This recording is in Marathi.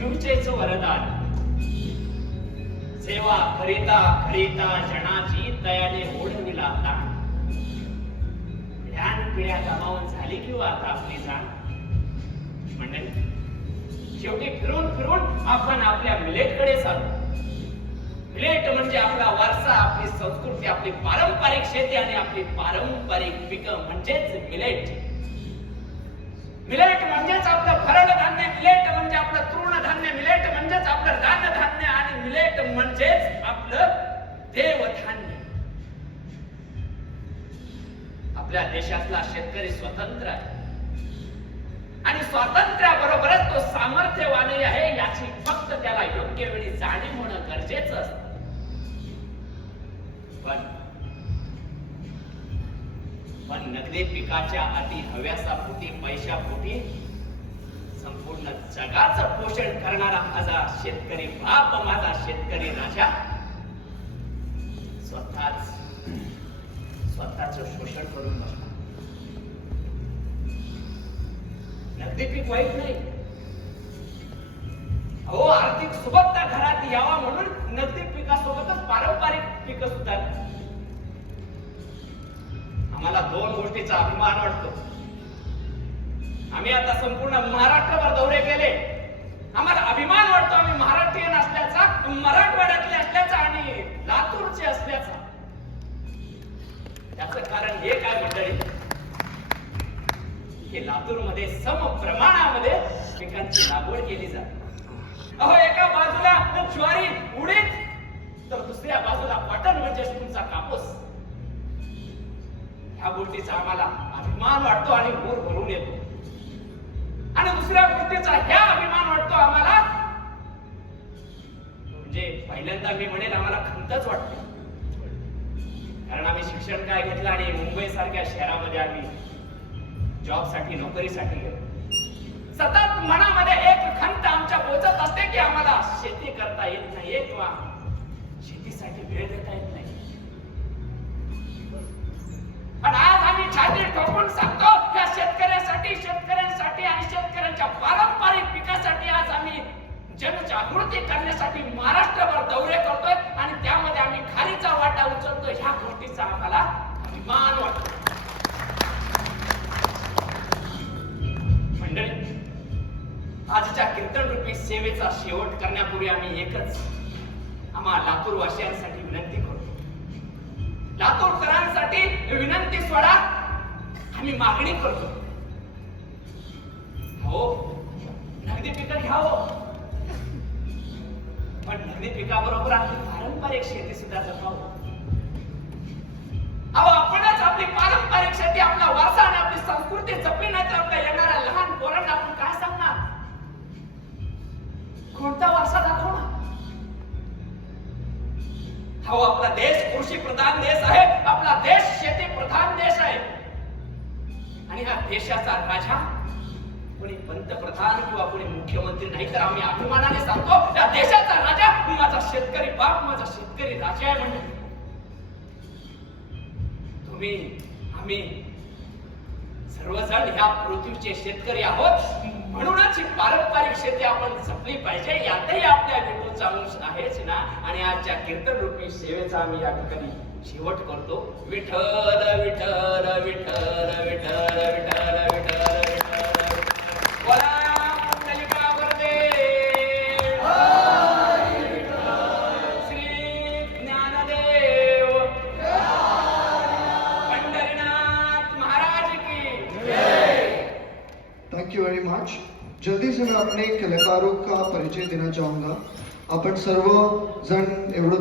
विठूचेच वरदान. सेवा करिता करिता जनाची तयाने ओढविला ताण. ध्यान पिढ्या गमावून झाली किंवा आता आपली जाण. मंडळी, शेवटी फिरून फिरून आपण आपल्या मिलेटकडे चालू. मिलेट म्हणजे आपला वारसा, आपली संस्कृती, आपली पारंपरिक शेती आणि आपली पारंपरिक पिकं म्हणजेच मिलेट. मिलेट म्हणजेच आपलं भरड धान्य, मिलेट म्हणजे आपलं तृणधान्य, मिलेट म्हणजेच आपलं रानधान्य आणि मिलेट म्हणजेच आपलं देवधान्य. आपल्या देशातला शेतकरी स्वतंत्र आहे आणि स्वातंत्र्याबरोबरच तो सामर्थ्यवानही आहे याची फक्त त्याला योग्य वेळी जाणीव होणं गरजेचं असतं. पण नगदी पिकाच्या अति हव्यासापोटी, पैशापोटी संपूर्ण जगाचं पोषण करणारा माझा शेतकरी बाप, माझा शेतकरी राजा स्वतःच शोषण करून बसला. नगदी पीक वाईट नाही. अहो, आर्थिक सुबत्ता घरात यावा म्हणून नगदी पिकासोबतच पारंपरिक पिकं सुद्धा. आम्हाला दोन गोष्टीचा अभिमान वाटतो. आम्ही आता संपूर्ण महाराष्ट्रभर दौरे केले. आम्हाला अभिमान वाटतो आम्ही महाराष्ट्रीयन असल्याचा, मराठवाड्यातले असल्याचा आणि लातूरचे असल्याचा. त्याचं कारण हे काय मंडळी, की लातूरमध्ये सम प्रमाणामध्ये पिकांची लागवड केली जाते. अहो, एका बाजूला ज्वारी, उडीद, तर दुसऱ्या बाजूला कॉटन म्हणजे तुमचा कापूस. ह्या गोष्टीचा आम्हाला अभिमान वाटतो आणि मोर भरून येतो. आणि दुसऱ्या गोष्टीचा ह्या अभिमान वाटतो आम्हाला, म्हणजे पहिल्यांदा मी म्हणेल आम्हाला खंतच वाटते. कारण आम्ही शिक्षण काय घेतलं आणि मुंबई सारख्या शहरामध्ये आम्ही जॉबसाठी, नोकरीसाठी गेलो. सतत मनामध्ये एक खंत आमच्या पोचत असते की आम्हाला शेती करता येत नाहीये किंवा शेतीसाठी वेळ देता येत नाही. पण आज आम्ही छाती ठोकून सांगतो त्या शेतकऱ्यांसाठी आणि शेतकऱ्यांच्या पारंपरिक पिकासाठी आज आम्ही जनजागृती करण्यासाठी महाराष्ट्रभर दौरे करतोय आणि त्यामध्ये आम्ही खारीचा वाटा उचलतोय. ह्या गोष्टीचा आम्हाला अभिमान वाटतो. मंडळी, आजच्या कीर्तनरूपी सेवेचा शेवट करण्यापूर्वी आम्ही एकच आम्हा लातूर वासियांसाठी विनंती करतो. लातूरकरांसाठी विनंती सोडा, आम्ही मागणी करतो. हो, नगदी पिकं घ्यावं, पण नगदी पिकाबरोबर आपली पारंपरिक शेती सुद्धा जपावं. अहो, आपणच आपली पारंपरिक शेती, आपला वारसा आणि आपली संस्कृती जपली नाही तर आपल्या येणाऱ्या लहान पोरांना आपण काय सांगणार? कोणता वारसा दाखवणार? हो, आपला देश कृषी प्रधान देश आहे. आपला देश शेती प्रधान देश आहे. आणि हा देशाचा राजा कोणी पंतप्रधान किंवा कोणी मुख्यमंत्री नाही, तर आम्ही अभिमानाने सांगतो या देशाचा राजा माझा शेतकरी बाप, माझा शेतकरी राजा आहे. म्हणजे तुम्ही, आम्ही सर्वजण ह्या पृथ्वीचे शेतकरी आहोत. म्हणूनच ही पारंपरिक शेती आपण जपली पाहिजे. यातही आपल्या विठूचा अंश आहेच ना. आणि आजच्या कीर्तन रूपी सेवेचा आम्ही या ठिकाणी शेवट करतो. Vitthal Vitthal Vitthal Vitthal Vitthal Vitthal thank you very much. जल्दी से मैं अपने कलाकारों का परिचय देना चाहूँगा. आपण सर्व जण एवढं